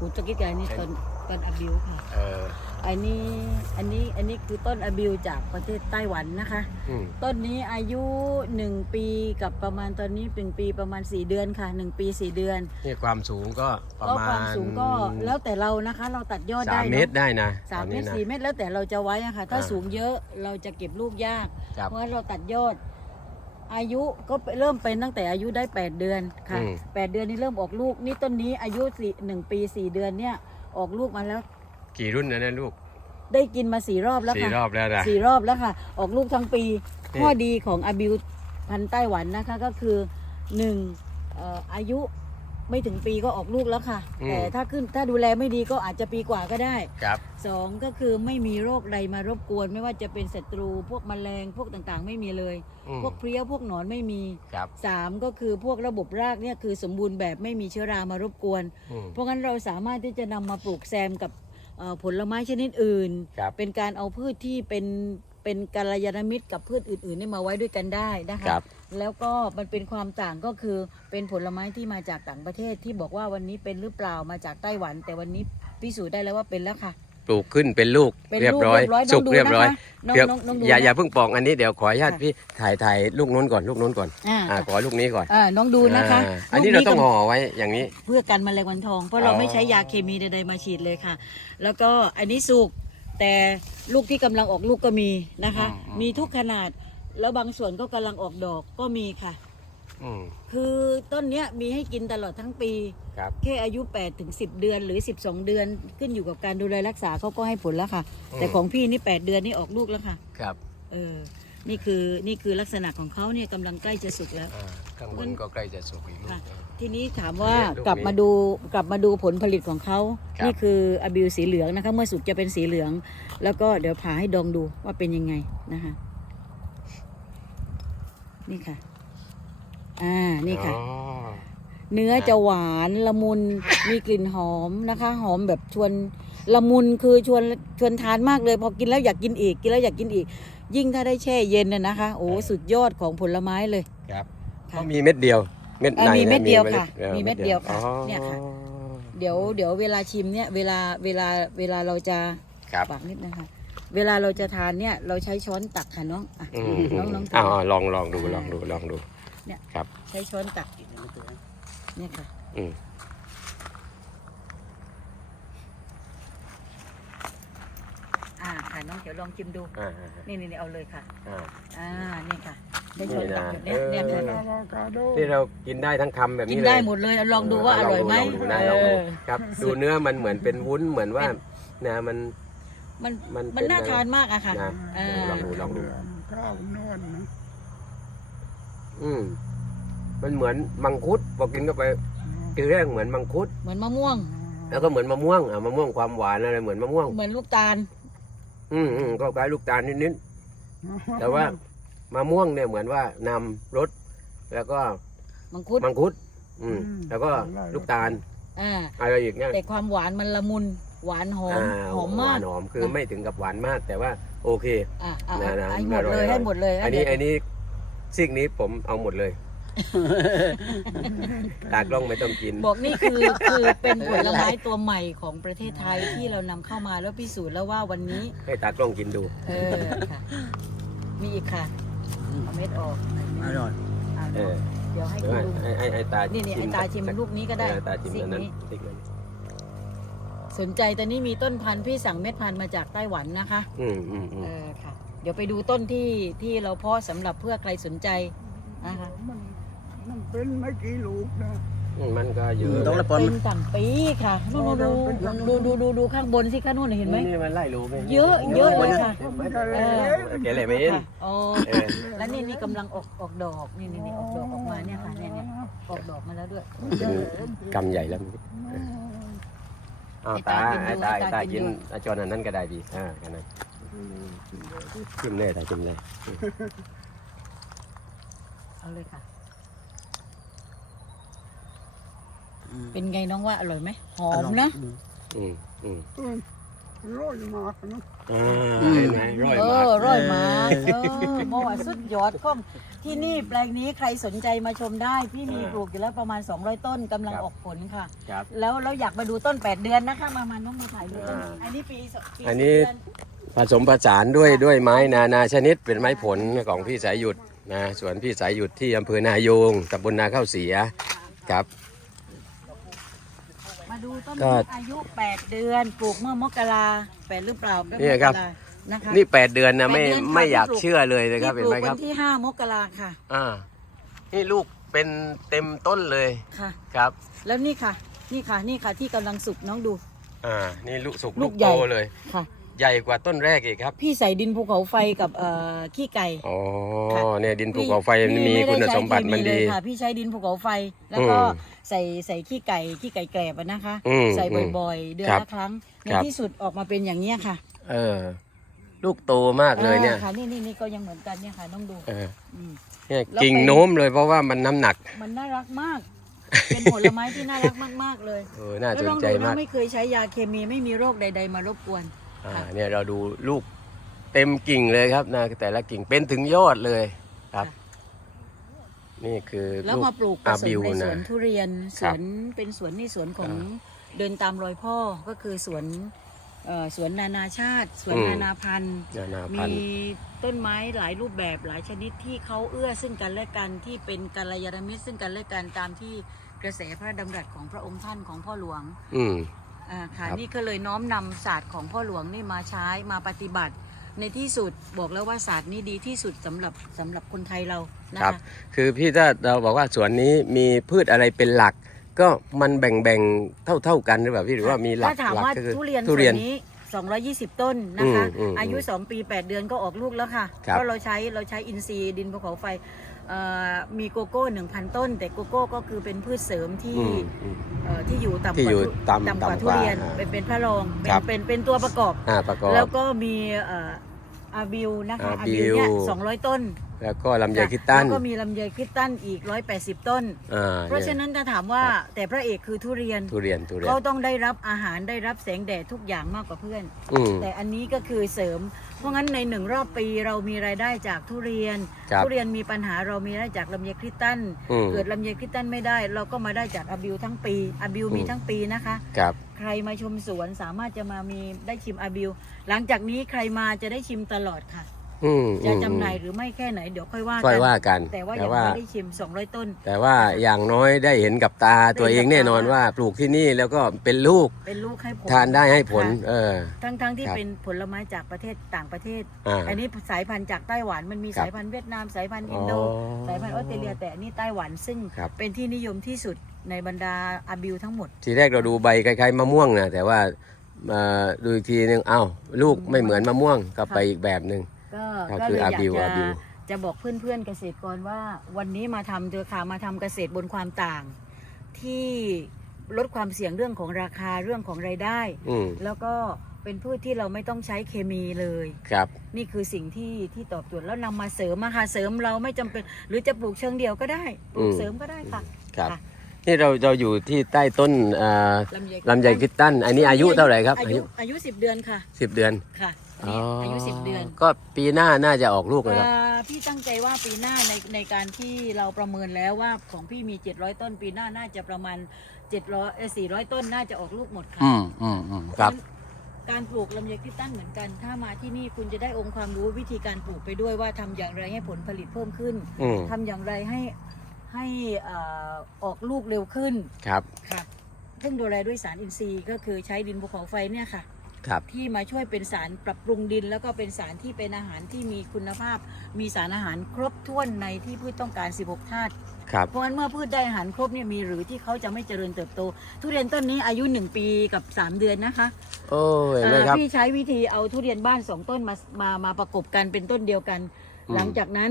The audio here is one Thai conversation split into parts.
กูตะกี้แกนี่ต้นต้นอะบิวค่ะเออ อันนี้อันนี้อันนี้คือต้นอะบิวจากประเทศไต้หวันนะคะ อืม ต้นนี้อายุ1ปีกับประมาณตอนนี้เป็นปีประมาณ4เดือนค่ะ1ปี4เดือนนี่ความสูงก็ประก็มาณความสูงก็แล้วแต่เรานะคะ เราตัดยอดสาได้มนะเมตรได้นะสามตอนเมนี้ตรนะ สี่เมตรแล้วแต่เราจะไว้อะค่ะ ถ้าอ่า สูงเยอะเราจะเก็บลูกยากครับ เพราะฉะนั้นเราตัดยอด อายุก็เริ่มเป็นตั้งแต่อายุได้ 8 เดือนค่ะอืมแปดเดือนนี้เริ่มออกลูก นี่ต้นนี้อายุสี่หนึ่งปีสี่เดือนเนี่ยออกลูกมาแล้วกี่รุ่นนะเนี่ยลูกได้กินมาสี่รอบแล้วสี่ค่ะ รอบแล้วนะ สี่รอบแล้วค่ะ ออกลูกทั้งปี นี่ ข้อดีของอาบิวพันธุ์ไต้หวันนะคะก็คือหนึ่งเอ่ออายุ ไม่ถึงปีก็ออกลูกแล้วค่ะแต่ถ้าขึ้นถ้าดูแลไม่ดีก็อาจจะปีกว่าก็ได้ครับ สองก็คือไม่มีโรคใดมารบกวน ไม่ว่าจะเป็นศัตรูพวกแมลงพวกต่างๆ ไม่มีเลย อืมพวกเพลี้ยพวกหนอนไม่มีครับสามก็คือพวกระบบรากเนี่ยคือสมบูรณ์แบบไม่มีเชื้อรามารบกวน อืม เพราะงั้นเราสามารถที่จะนำมาปลูกแซมกับเอ่อผลไม้ชนิดอื่น ครับ เป็นการเอาพืชที่เป็นเป็นกัลยาณมิตรกับพืชอื่นๆเนี่ยมาไว้ด้วยกันได้นะคะครับ แล้วก็มันเป็นความต่างก็คือเป็นผลไม้ที่มาจากต่างประเทศที่บอกว่าวันนี้เป็นหรือเปล่ามาจากไต้หวัน แต่วันนี้พิสูจน์ได้แล้วว่าเป็นแล้วค่ะ ปลูกขึ้นเป็นลูกเป็นเรียบลูกร้อยเรียบร้อยสุกน้องดูเรียบร้อยนะคะน้องเดี๋ยวน้องน้องดูอย่านะอย่าเพิ่งปอกอันนี้เดี๋ยวขออนุญาตค่ะพี่ถ่ายถ่ายลูกนู้นก่อนลูกนู้นก่อนอ่า อ่าขอลูกนี้ก่อนอ่าน้องดูนะคะอ่าอันนี้เราต้องลูกห่อไว้อย่างนี้ เพื่อกันแมลงวันทอง เพราะเราอ๋อ ไม่ใช้ยาเคมีใดๆมาฉีดเลยค่ะ แล้วก็อันนี้สุกแต่ลูกที่กำลังออกลูกก็มีนะคะ มีทุกขนาด แล้วบางส่วนก็กำลังออกดอกก็มีค่ะ อืม คือต้นเนี้ยมีให้กินตลอดทั้งปี ครับ แค่อายุ8ถึง10 เดือนหรือ 12 เดือนขึ้นอยู่กับการดูแลรักษาเขาก็ให้ผลแล้วค่ะ อืม แต่ของพี่นี่8เดือนนี่ออกลูกแล้วค่ะ ครับเออ นี่คือนี่คือลักษณะของเขาเนี่ยกำลังใกล้จะสุกแล้ว อ่าข้างบนก็ใกล้จะสุกอีกลูก ค่ะหนึ่งทีนี้ถามว่าเนี่ยลูกนี้กลับมาดูกลับมาดูผลผลิตของเขา ครับ นี่คืออบิวสีเหลืองนะคะ เมื่อสุกจะเป็นสีเหลือง แล้วก็เดี๋ยวผ่าให้ดองดูว่าเป็นยังไงนะคะ นี่ค่ะ อ่า นี่ค่ะอ๋อเนื้อจะหวานละมุน มีกลิ่นหอมนะคะ หอมแบบชวนละมุนคือชวนชวนทานมากเลย พอกินแล้วอยากกินอีก กินแล้วอยากกินอีก ยิ่งถ้าได้แช่เย็นน่ะนะคะ โอ้สุดยอดของผลไม้เลยครับค่ะก็มีเม็ดเดียว เม็ดเอ่อในมีเม็ดเดียวนะค่ะ มีเม็ดเดียวค่ะอ๋อเนี่ยค่ะ เดี๋ยวเดี๋ยวเวลาชิมเนี่ย เวลาเวลาเวลาเราจะครับปากนิดนะคะ เวลาเราจะทานเนี่ย เราใช้ช้อนตักค่ะน้องอะอืมน้องน้องอ๋อลองลองดูลองดูลองดูเนี่ยครับใช้ช้อนตักเนี่ยค่ะอืม อ่าค่ะน้องเดี๋ยวลองชิมดูอ่านี่นี่นี่เอาเลยค่ะ อ่า อ่านี่ค่ะ ได้ช้อนตักแบบเนี้ยนี่เนี่ยนะ ค่ะที่เรากินได้ทั้งคำแบบกินี้นเลยได้หมดเลยเอาลองดูว่าอร่อยไหมลองดูนะเอลองดูอครับ ดูเนื้อมันเหมือนเป็นวุ้นเหมือนว่านะมัน มันมันมันเป็นน่าอะไรทานมากอะค่ะนะเออลองดูลองดู ข้าวนวลนะอืมมันเหมือนมังคุดพอกินเข้าไปคือแรกเหมือนมังคุด เหมือนมะม่วง แล้วก็เหมือนมะม่วงอะมะม่วงความหวานอะไรเหมือนมะม่วง เหมือนลูกตาล อืมอืมก็คล้ายลูกตาลนิดๆแต่ว่ามะม่วงเนี่ยเหมือนว่านำรสแล้วก็มังคุดมังคุด อืม แล้วก็ลูกตาลอ่าอะไรอีกเนี่ยแต่ความหวานมันละมุน หวานหอมอ่าหอมมาก หวานหอมคือไม่ถึงกับหวานมากแต่ว่าโอเคอะอะนะนะให้หมดเลยอร่อยให้หมดเลยอันนี้เดี๋ยวอันนี้ซีกนี้ผมเอาหมดเลยตากล้องไม่ต้องกิน บอกนี่คือคือเป็นผลไม้ตัวใหม่ของประเทศไทยที่เรานำเข้ามาแล้วพิสูจน์แล้วว่าวันนี้ ให้ตากล้องกินดู เออค่ะมีอีกค่ะเอาเม็ดออกอร่อยอะเออเดี๋ยวให้เดี๋ยวคุณให้ลุงให้ให้ให้ตานี่นี่ไอ้ตาชิมสัลูกนี้ก็ได้เออตาชิมสิ่งอันนั้นนี้สิ่งนั้น สนใจตอนนี้มีต้นพันธุ์พี่สั่งเม็ดพันธุ์มาจากไต้หวันนะคะอืมอืมอืมเออค่ะ เดี๋ยวไปดูต้นที่ที่เราเพาะสำหรับเพื่อใครสนใจนะคะมันมันเป็นไม่กี่ลูกนะอืมมันก็เยอะต้องละปนเป็นต่างปีค่ะนู่นๆดูดูดูดูดูข้างบนสิข้างนู่นเห็นไหม นี่มันไล่รูไหมเยอะเยอะเลยค่ะมันก็เลเอยอเกลเลยไม่เห็นค่ะอ๋อเออแล้วนี่นี่กำลังออกออกดอกนี่นี่นี่ออกดอกออกมาเนี่ยค่ะเนี่ยเนี่ยออกดอกมาแล้วด้วยเป็นกำใหญ่แล้ว อ้าวตาให้ไอ้ตาตากินดูไอ้ตาให้ตากิกินนดูอาจารย์อันนั้นก็ได้ดีอ่ากันนั้นชิมเลยตาชิมเลยเอาเลยค่ะ เป็นไงน้องว่าอร่อยไหมหอมนะอืมอืม ร้อยมากนะอ่าเห็นไหมร้อยเอมากอร้อยหมาเออบอกว่าสุดยอดของที่นี่แปลงนี้ใครสนใจมาชมได้ พี่มีปลูกอยู่แล้วประมาณ 200 ต้นกำลังออกผลค่ะ ครับ แล้วเราอยากมาดูต้น 8 เดือนนะคะ มามาน้องมาถ่ายรูปต้นนี้อันนี้ปีสปีอันนี้สิบเดื ผสมผสานด้วยด้วยไม้นานาชนิดเป็นไม้ผลของพี่สายหยุดนะสวนพี่สายหยุดที่อำเภอนายงตำบลนาข้าวเสียครับมา ดูต้นก็ที่อายุ 8 เดือน ปลูกเมื่อมกราแปดหรือเปล่าก็เนี่ยครับ มกานะคะนี่ 8 เดือนนะไม่แปดเดือนค่ะไม่อยากที่ปลูกเชื่อเลยนะครับที่เห็นปลูไหมกควัรับนที่ 5 มกราค่ะ อ่า นี่ลูกเป็นเต็มต้นเลยค่ะ ครับ แล้วนี่ค่ะ นี่ค่ะ นี่ค่ะที่กำลังสุกน้องดู อ่า นี่ลูกสุกลูลูกกใหญ่ โตเลย ค่ะ ใหญ่กว่าต้นแรกอีกครับ พี่ใส่ดินภูเขาไฟกับเอ่อขี้ไก่อ๋อค่ะเนี่ยดินภูเขาไฟพี่มีพี่คุณไได้สมบัติใช้มันเคดีเลยค่ะ พี่ใช้ดินภูเขาไฟแล้วก็อืมใส่ใส่ขี้ไก่ขี้ไก่แกรบอะนะคะอืมใส่อืมบ่อยๆ เดือนครับละครั้งในครับที่สุดออกมาเป็นอย่างนี้ยค่ะ เออ ลูกโตมากเลยเนี่ยอ่าค่ะนี่นี่นี่ก็ยังเหมือนกันเนี่ยค่ะต้องดูเอออืมเนี่ยแล้วกิ่งไปโน้มเลยเพราะว่ามันน้ำหนัก มันน่ารักมากเป็นผลไม้ที่น่ารักมาก ๆ เลย เออ น่าแล้วสนลองใจดูมานะกไม่เคยใช้ยาเคมีไม่มีโรคใด ๆ มารบกวนอ่าค่ะ เนี่ยเราดูลูกเต็มกิ่งเลยครับนะแต่ละกิ่งเป็นถึงยอดเลยครับ นี่คือแล้วลูกมาปลูกผอาสมบิวในสนะวนทุเรียนสครับวนเป็นสวนนี่สวนของอ่าเดินตามรอยพ่อก็คือสวนเอ่อสวนนานาชาติ สวนอืมนานาพันธุ์นานามีพันธุ์ต้นไม้หลายรูปแบบหลายชนิดที่เขาเอื้อซึ่งกันและกันที่เป็นกัลยาณมิตรซึ่งกันและกันตามที่กระแสพระดำรัสของพระองค์ท่านของพ่อหลวง อืมอ่าค่ะครับ นี่ก็เลยน้อมนำศาสตร์ของพ่อหลวงนี่มาใช้มาปฏิบัติ ในที่สุดบอกแล้วว่าศาสตร์นี้ดีที่สุดสำหรับสำหรับคนไทยเรานะครับคะคือพี่ถ้าเราบอกว่าสวนนี้มีพืชอะไรเป็นหลัก ก็มันแบ่งแบ่งเท่าเท่าๆกันหรือเปล่าพี่หรือว่ามีหลักถ้าถามหลักว่าก็คือทุเรียนทุส่เรียวนนนี้ 220 ต้นนะคะ อืมอืมอายุ 2 ปี 8 เดือนก็ออกลูกแล้วค่ะ ครับ เพราะเราใช้เราใช้อินทรีย์ดินภูเขาไฟเอ่อ มีโกโก้1,000ต้น แต่โกโก้ก็คือเป็นพืชเสริมที่อืมอืมเอ่อที่อยู่ต่ำที่กว่าอยู่ทุต่ำต่ำกว่าต่ำกว่าทุเรียนอ่าเป็นเป็นพระรองเป็นครับเป็นเป็นตัวประกอบอ่าประกอบ แล้วก็มีเอ่ออาบิวนะคะอาอาบิบิววเนี่ย200ต้น แล้วก็ลำไยคิดตันแล้วก็มีลำไยคริสตันอีก180ต้นอ่าเพราะฉะเนี่ยนั้นถ้าถามว่าครับแต่พระเอกคือทุเรียนทุเรียนทุเรียนเขาต้องได้รับอาหารได้รับแสงแดดทุกอย่างมากกว่าเพื่อนอืมแต่อันนี้ก็คือเสริม เพราะงั้นในหนึ่งรอบปีเรามีรายได้จากทุเรียน ครับทุเรียนมีปัญหาเรามีรายได้จากลำไยคริสตัน อืมเกิดลำไยคริสตันไม่ได้ เราก็มาได้จากอาบิวทั้งปีอาบิวมีอืม ทั้งปีนะคะ ครับ ใครมาชมสวนสามารถจะมามีได้ชิมอาบิว หลังจากนี้ใครมาจะได้ชิมตลอดค่ะ อืมจะอืมจำหน่ายหรือไม่แค่ไหนเดี๋ยวค่อยว่าค่อยกัว่ากัน แต่ว่าแต่ยังว่าไม่ได้ชิม 200 ต้น แต่ว่าอย่างน้อยได้เห็นกับตาตัวเองแน่นอนว่าปลูกที่นี่แล้วก็เป็นลูกเป็นลูกให้ผลทานได้ให้ผลค่ะเออ ทั้งทั้งที่ครับเป็นผลไม้จากประเทศต่างประเทศ อ่าอันนี้สายพันธุ์จากไต้หวันมันมีครับสายพันธุ์เวียดนามสายพันธุ์อินโด อ๋อสายพันธุ์ออสเตรเลียแต่อันนี่ไต้หวันซึ่งครับ เป็นที่นิยมที่สุดในบรรดาอาบิวทั้งหมด ทีแรกเราดูใบคล้ายๆมะม่วงนะแต่ว่าเอ่อดูอีกทีนึงเอ้าลูกไม่เหมือนมะม่วงก็ไปอีกแบบหนึ่ง ก็ก็ก็คือเลยอยากอาบิวจะอาบิว จะบอกเพื่อนๆเกษตรกรว่าวันนี้มาทำเถอะค่ะมาทำเกษตรบนความต่าง ที่ลดความเสี่ยงเรื่องของราคาเรื่องของรายได้ อืมแล้วก็เป็นพืชที่เราไม่ต้องใช้เคมีเลย ครับ นี่คือสิ่งที่ที่ตอบโจทย์แล้วนำมาเสริมมาค่ะเสริมเราไม่จำเป็น หรือจะปลูกเชิงเดียวก็ได้ปลูกอืม เสริมก็ได้ค่ะครับค่ะนี่เราเราอยู่ที่ใต้ต้นเอ่อลำไยลำไยคิดตันอันนี้อายุเท่าไหร่ครับอาอายุยุอายุสิบเดือนค่ะ สิบเดือน ค่ะ นี่อายุสิบเดือนก็ปีหน้าน่าจะออกลูกนะครับ เอ่อพี่ตั้งใจว่าปีหน้าในในการที่เราประเมินแล้วว่าของพี่มี 700 ต้น ปีหน้าน่าจะประมาณ 700เอ่อ400 ต้นน่าจะออกลูกหมดค่ะอืมอืมอืมครับ การปลูกลำไยคริสตันเหมือนกัน ถ้ามาที่นี่คุณจะได้องค์ความรู้วิธีการปลูกไปด้วยว่าทำอย่างไรให้ผลผลิตเพิ่มขึ้นอืมทำอย่างไรให้ให้เอ่อออกลูกเร็วขึ้นครับ ค่ะซึ่งดูแลด้วยสารอินทรีย์ก็คือใช้ดินภูเขาไฟเนี่ยค่ะ ครับ ที่มาช่วยเป็นสารปรับปรุงดิน แล้วก็เป็นสารที่เป็นอาหารที่มีคุณภาพ มีสารอาหารครบถ้วนในที่พืชต้องการ 16 ธาตุครับ เพราะฉะนั้นเมื่อพืชได้อาหารครบเนี่ยมีหรือที่เขาจะไม่เจริญเติบโต ทุเรียนต้นนี้อายุ 1 ปีกับ 3 เดือนนะคะโอ้เห็นไหมครับ อ่าพี่ใช้วิธีเอาทุเรียนบ้าน2ต้นมามามาประกบกันเป็นต้นเดียวกัน อืม หลังจากนั้น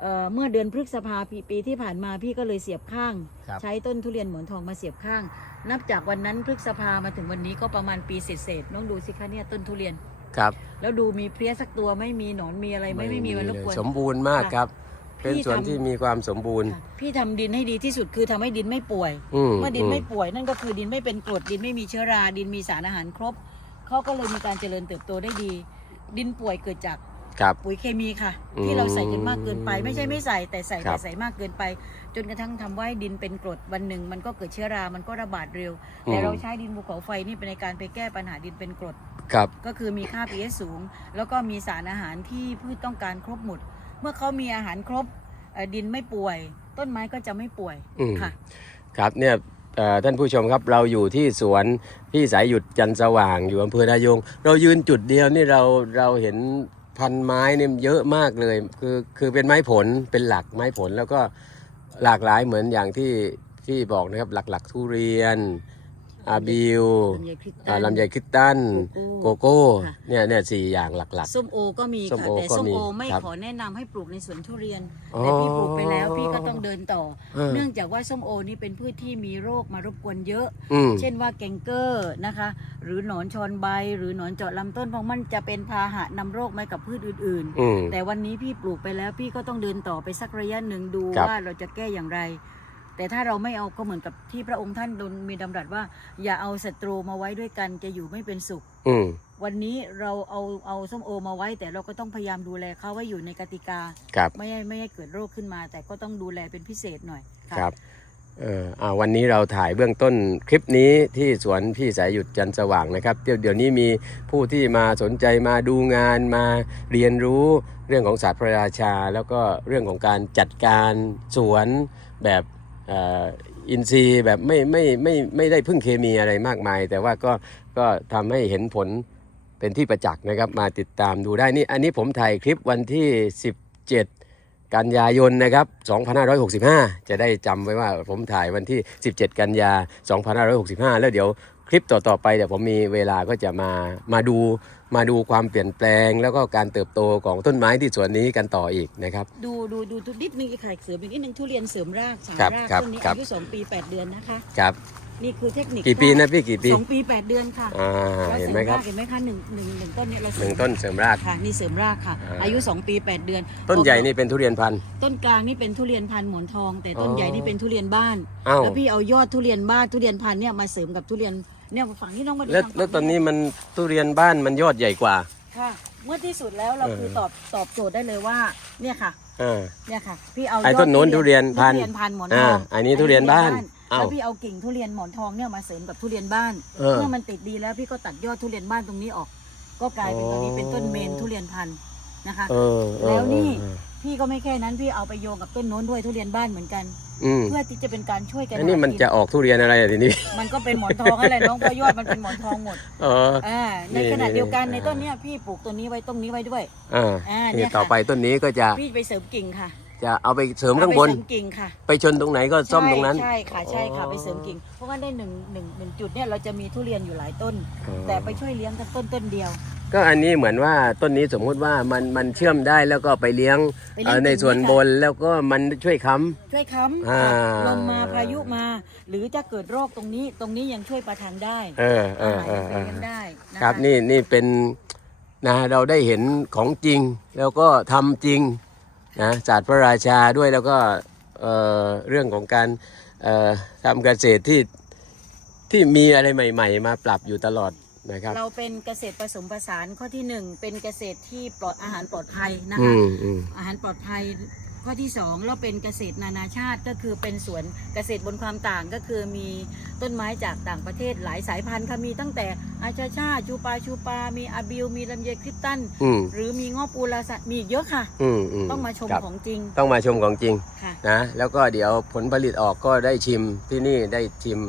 เอ่อเมื่อเดือนพฤษภาปีปีที่ผ่านมาพี่ก็เลยเสียบข้าง ครับ ใช้ต้นทุเรียนหมอนทองมาเสียบข้าง นับจากวันนั้นพฤษภามาถึงวันนี้ก็ประมาณปีเศษๆน้องดูสิคะเนี่ยต้นทุเรียน ครับแล้วดูมีเพลี้ยสักตัวไม่มีหนอนมีอะไรไม่ไม่มีมันรบกวน สมบูรณ์มากครับเป็นพี่สวนทำ ที่มีความสมบูรณ์ ค่ะพี่ทำดินให้ดีที่สุดคือทำให้ดินไม่ป่วย อืมเมื่อดินอืมไม่ป่วยนั่นก็คือดินไม่เป็นกรดดินไม่มีเชื้อราดินมีสารอาหารครบเขาก็เลยมีการเจริญเติบโตได้ดี ดินป่วยเกิดจาก ครับ ปุ๋ยเคมีค่ะ อืมที่เราใส่กันมากเกินไป ไม่ใช่ไม่ใส่แต่ใส่ครัแต่บ ใส่มากเกินไป จนกระทั่งทำให้ดินเป็นกรดวันหนึ่ง มันก็เกิดเชื้อรา มันก็ระบาดเร็ว แต่เราใช้ดินภูเขาไฟนี่เป็นในการไปแก้ปัญหาดินเป็นกรด ครับ ก็คือมีค่า pH สูง แล้วก็มีสารอาหารที่พืชต้องการครบหมด เมื่อเขามีอาหารครบเอ่อดินไม่ป่วย ต้นไม้ก็จะไม่ป่วยอืม ค่ะ ครับเนี่ยเอ่อท่านผู้ชมครับเราอยู่ที่สวนพี่สายหยุดจันทร์สว่างอยู่อำเภอนายง เรายืนจุดเดียวนี่เราเราเห็น พันไม้เนี่ยเยอะมากเลย คือคือเป็นไม้ผลเป็นหลักไม้ผลแล้วก็หลากหลายเหมือนอย่างที่ที่บอกนะครับหลักๆทุเรียน อาบิวลำไยคริสตัอ่านลำไยคริสตันโกโกโก้โก้ค่ะ เนี่ยเนี่ยสี่อย่างหลัก ส้มโอก็มีส้มค่ะโอแต่ก็ส้มมีโอไม่ครับขอแนะนำให้ปลูกในสวนทุเรียนอ๋อแต่พี่ปลูกไปแล้วพี่ก็ต้องเดินต่อ เออ เนื่องจากว่าส้มโอนี่เป็นพืชที่มีโรคมารบกวนเยอะอืม เช่นว่าแกงเกอร์นะคะ หรือหนอนชอนใบ หรือหนอนเจาะลำต้นเพราะมันจะเป็นพาหะนำโรคมากับพืชอื่นอืม ๆ แต่วันนี้พี่ปลูกไปแล้วพี่ก็ต้องเดินต่อไปสักระยะหนึ่งดูครับ ว่าเราจะแก้อย่างไร แต่ถ้าเราไม่เอาก็เหมือนกับที่พระองค์ท่านมีดำรัสว่า อย่าเอาศัตรูมาไว้ด้วยกันจะอยู่ไม่เป็นสุขอืมวันนี้เราเอาเอาส้มโอมาไว้ แต่เราก็ต้องพยายามดูแลเขาไว้อยู่ในกติกาครับไม่ให้ไม่ให้เกิดโรคขึ้นมา แต่ก็ต้องดูแลเป็นพิเศษหน่อยะครับเอ่ออ่าวันนี้เราถ่ายเบื้องต้นคลิปนี้ที่สวนพี่สายหยุดจันทร์สว่างนะครับเดี๋ยวเดี๋ยวนี้มีผู้ที่มาสนใจมาดูงานมาเรียนรู้เรื่องของศาสตร์พระราชา แล้วก็เรื่องของการจัดการสวนแบบเอินทรีย์แบบไม่ไม่ไม่ไม่ได้พึ่งเคมีอะไรมากมาย แต่ว่าก็ก็ทำให้เห็นผลเป็นที่ประจักษ์นะครับ มาติดตามดูได้นี่อันนี้ผมถ่ายคลิปวันที่ 17 กันยายนนะครับ 2565 จะได้จำไว้ว่าผมถ่ายวันที่ 17 กันยา 2565 แล้วเดี๋ยว คลิปต่อๆไปเดี๋ยวผมมีเวลาก็จะมามาดูมาดูความเปลี่ยนแปลง แล้วก็การเติบโตของต้นไม้ที่สวนนี้กันต่ออีกนะครับ ดูดูดูทุกนิดนึงอีกค่ะเสริมอีกนิดนึงทุเรียนเสริมรากสามครับรากครับต้นนี้ครับ อายุสองปีแปดเดือนนะคะ ครับ นี่คือเทคนิคกี่ปีนะพี่กี่ปีสองปีแปดเดือนค่ะอ่าเราเห็นเสริมไหมครัราบกเห็นไหมคะหนึ่งหนึ่งหนึ่งต้นเนี่ยเราหเสรินึ่งมต้นเสริมราก ค่ะนี่เสริมรากค่ะ อ่า อายุสองปีแปดเดือนต้นใหญ่นี่เป็นทุเรียนพันธุ์ ต้นกลางนี่เป็นทุเรียนพันธุ์หมอนทอง แต่ต้นอ๋อ ใหญ่นี่เป็นทุเรียนบ้านอ้าวแล้วพี่เอายอดทุเรียนบ้านทุเรียนพันธุ์เนี่ยมาเสริมกับทุเรียน เนี่ยฝั่งนี้น้องมาดูแล้วทางฝั่งแล้วตอนนี้มันทุเรียนบ้านมันยอดใหญ่กว่า ค่ะ เมื่อที่สุดแล้วเราเออคือตอบตอบโจทย์ได้เลยว่า เนี่ยค่ะ อ่า เนี่ยค่ะ พี่เอาไอ้ยดต้นโน้นทุเรียนพันธุ์ทุเรียนพันธุ์หมอนทอ่าองอันนี้ทุเรียนบ้านแล้อ้าววพี่เอากิ่งทุเรียนหมอนทองเนี่ยมาเสริมกับทุเรียนบ้านเออเมื่อมันติดดีแล้วพี่ก็ตัดยอดทุเรียนบ้านตรงนี้ออก ก็กลายเป็นตอนนี้เป็นต้นเมนทุเรียนพันธุ์นะคะ เออเออแล้วนี่เออ พี่ก็ไม่แค่นั้นพี่เอาไปโยงกับต้นโน้นด้วยทุเรียนบ้านเหมือนกัน อืมเพื่อที่จะเป็นการช่วยกันอันนี้มันหากิจะออกทุเรียนอะไรอะทีนี้ มันก็เป็นหมอนทองอะไรน้องเพราะยอดมันเป็นหมอนทองหมดเออ อ่าในนี่ขณะเดียวกันนี่ ในต้นเนี้ยพี่ปลูกตัวนี้ไว้ต้นนี้ไว้ด้วย อ่าอ่าเนี่นี่ยค่ะ ต่อไปต้นนี้ก็จะพี่ไปเสริมกิ่งค่ะ จะเอาไปเสริมข้างบน เอไปเสริมกิ่งค่ะไปชนตรงไหนก็ซ่อมตรงนั้น ใช่ใช่ค่ะใช่ค่ะไปเสริมกิ่ง เพราะว่าได้หนึ่งหนึ่งหนึ่งจุดเนี่ยเราจะมีทุเรียนอยู่หลายต้น อ๋อ แต่ไปช่วยเลี้ยงกันต้นต้นเดียว ก็อันนี้เหมือนว่าต้นนี้สมมุติว่ามันมันเชื่อมได้แล้วก็ไปเลี้ยงไปเลี้ยงเอ่อในกิ่งส่วนด้วยบกันนแล้วก็มันช่วยค้ ช่วยค้ำอ่าลมมาพายุมา หรือจะเกิดโรคตรงนี้ตรงนี้ยังช่วยประทานได้ำเออเออเอออาเอหารอยังไปเลี้ยงได้นะะ ครับนี่นี่เป็นนะเราได้เห็นของจริง แล้วก็ทำจริง นะศาสตร์พระราชาด้วยแล้วก็เอ่อเรื่องของการเอ่อทำเกษตรที่ที่มีอะไรใหม่ ๆ มาปรับอยู่ตลอดนะครับเราเป็นเกษตรผสมผสานข้อที่หนึ่งเป็นเกษตรที่ปลอดอาหารปลอดภัยนะอืคะมอืมอาหารปลอดภัย ข้อที่สองเราเป็นเกษตรนานาชาติก็คือเป็นสวนเกษตรบนความต่างก็คือมีต้นไม้จากต่างประเทศหลายสายพันธุ์ค่ะมีตั้งแต่อาชาชาชูปาชูปา มีอาบิลมีลำไยคริสตัน อืมหรือมีงอปูลาสะมีอีกเยอะค่ะ อืมอืมต้องมาชมครับของจริงต้องมาชมของจริงค่ะ นะแล้วก็เดี๋ยวผลผลิตออกก็ได้ชิมที่นี่ได้ชิม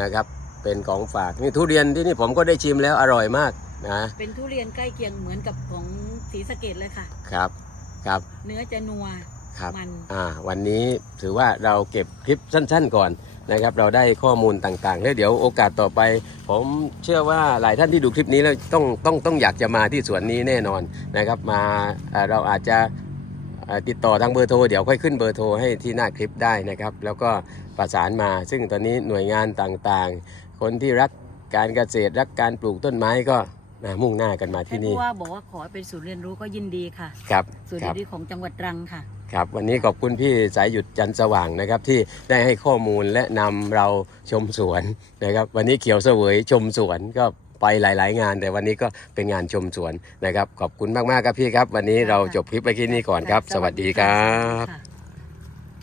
นะครับ เป็นของฝากนี่ทุเรียนที่นี่ผมก็ได้ชิมแล้วอร่อยมากนะเป็นทุเรียนใกล้เคียงเหมือนกับของศรีสะเกดเลยค่ะ ครับครับ เนื้อจะนัว ครับมัน อ่าวันนี้ถือว่าเราเก็บคลิปสั้น ๆ ก่อนนะครับ เราได้ข้อมูลต่างๆแล้วเดี๋ยวโอกาสต่อไป ผมเชื่อว่าหลายท่านที่ดูคลิปนี้แล้วต้องต้องต้องอยากจะมาที่สวนนี้แน่นอนนะครับมาอ่าเราอาจจะอ่าติดต่อทางเบอร์โทรเดี๋ยวค่อยขึ้นเบอร์โทรให้ที่หน้าคลิปได้นะครับ แล้วก็ประสานมา ซึ่งตอนนี้หน่วยงานต่างๆ คนที่รักการเกษตรรักการปลูกต้นไม้ก็นะมุ่งหน้ากันมาให้ที่ผู้นี่ว่าบอกว่าขอให้เป็นศูนย์เรียนรู้ก็ยินดีค่ะ ครับศูนย์คเรีรัยบ นรู้ของจังหวัดตรังค่ะ ครับวันนี้ขอบคุณพี่สายหยุดจันสว่างนะครับที่ได้ให้ข้อมูลและนำเราชมสวนนะครับ วันนี้เขียวเสวยชมสวนก็ไปหลาย ๆ งาน แต่วันนี้ก็เป็นงานชมสวนนะครับ ขอบคุณมาก ๆ ครับพี่ครับ วันนี้เราจบคลิปไปที่นี่ก่อนครับ สวัสดีครับ ค่ะ